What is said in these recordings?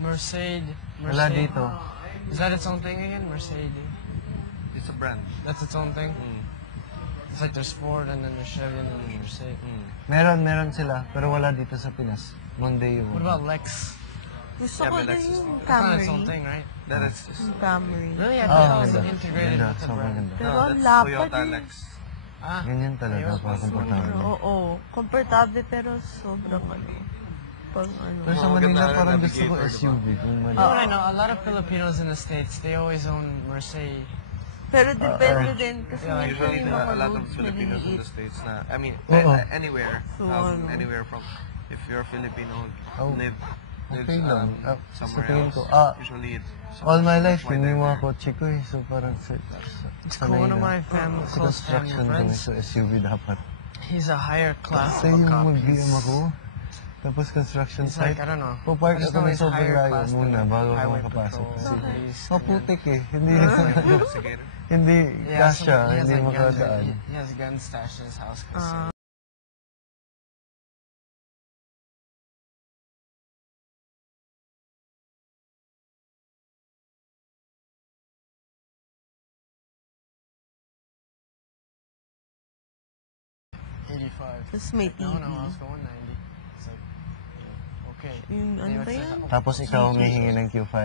Mercedes. Wala dito. Is that its own thing again? Mercedes. It's a brand. That's its own thing? It's like there's Ford and then there's Chevy and then there's Mercedes. Meron sila, pero wala dito sa Pinas. Monday yung... What about Lex? Gusto ko din yung It's not its Camry. own thing, right? That is just... Yung Camry. Really? I thought it was ganda. integrated Ganda, with the sobrang brand. ganda. Pero No, ang that's lapad Toyota eh. Lex. Ah, Ganyan talaga, komportable. Oo, komportable pero sobrang ano. Pag ano. Pero sa Manila, parang gusto ko SUV. Kung you know what I know? A lot of Filipinos in the States, they always own Mercedes. Pero depende din kasi minsan Usually, yung mga a lot of roads Filipinos in maliliit. the States na, I mean, Oo. anywhere. So, ano? Anywhere from, if you're Filipino, Oh. lives Okay lang. Sa somewhere tingin else. ko, Usually, it's... all my life, Why yun yung mga they're kotse ko eh. So parang One of my family, Sa close family construction kami, friends, so SUV dapat. he's a higher class Kasi yung cop. mag-BM ako, tapos construction He's site, like, I don't know. pupark I just ako know ng he's sobrang higher layo class than muna bago ako highway makapasok. patrol, Kasi police, maputik eh. Hindi investigator. hindi Yeah, kasya, he has hindi like guns. makadaan. He has gun stash in his house. 'Cause Tapos may TV. No, I was going 90. It's like, okay. Yung ano ba yan? Tapos ikaw humihingi ng Q5.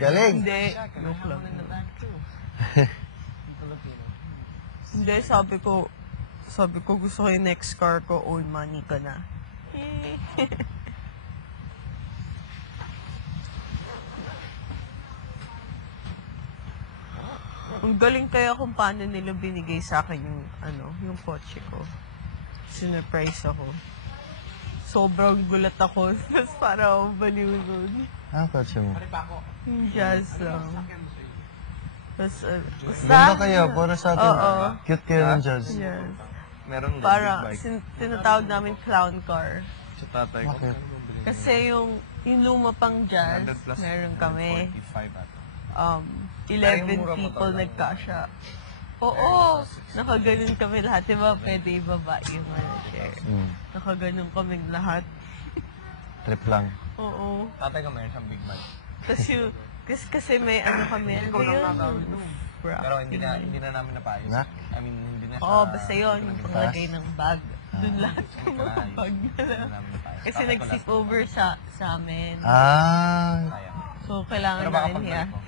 Galing! Hindi. Joke lang. In the back too. Filipino. Hindi, sabi ko gusto ko yung next car ko, own money ka na. Ang galing kaya kung paano nila binigay sa akin yung, yung kotse ko. Sinurprise ako. Sobrang gulat ako. Tapos para akong baliw nun. Ah, kotse mo. Yung jazz lang. Tapos, Ganda kayo, para sa akin. Oo. Cute kayo ng jazz. Yes. Meron din Para, big bike. tinatawag namin clown car. Sa tatay ko. Bakit? Kasi yung luma pang jazz, 100 plus meron kami. 45 ata. 11 people nagkasya. Oo, nakaganon kami lahat. Diba pwede ibaba yung chair? Nakaganon kaming lahat. Trip lang. Oo. Tatay ko meron siyang big bike. Tapos yung, kasi may kami, ano ba yun? Pero hindi na namin napayos. Nak? I mean, hindi na Oo, basta yun, yung paglagay ng bag. Doon lahat yung mga bag nila. Kasi nag-sip over sa amin. Ah, So, kailangan Pero baka namin pagbalik mo,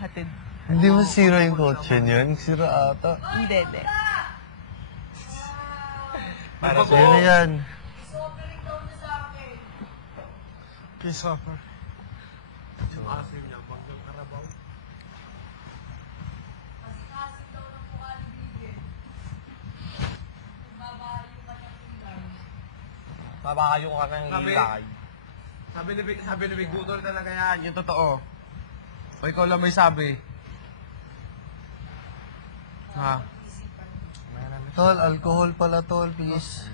hatid. hindi mo sira yung kotse niyan. Sira ata. Hindi. Para sa Sa'yo na yan. Peace offer. Mabakayo ka ng ilay. Sabi ni Big Budol talaga yan, yung totoo. O ikaw lang may sabi. Ha? Tol, alcohol pala tol, please.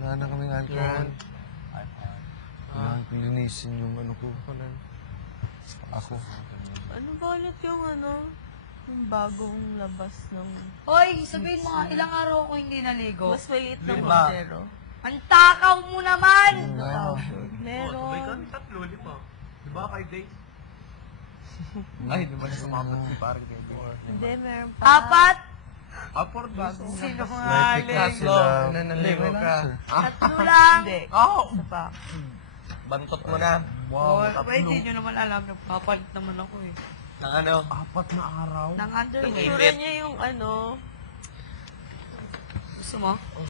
Wala na kaming alcohol. Kailangan ko linisin yung ano ko. Ako. Ano ba ulit yung yung bagong labas ng... Hoy, sabihin mo nga, ilang araw ako hindi naligo. Mas maliit na Lima. Montero. Ang takaw mo naman! Meron. Tatlo, lima. Diba, 5 days? Ay, di ba na sumabot si parang kayo? Hindi, meron pa. Apat? Aport ba? Sinungaling. Sila. Nanaligo ka. Tatlo lang. Hindi. Oh! Isa pa. Bantot mo na. Oh, hindi nyo naman alam. Nagpapalit naman ako eh. Nang ano? Apat na araw? Nang underwear. Itsura niya yung Gusto mo?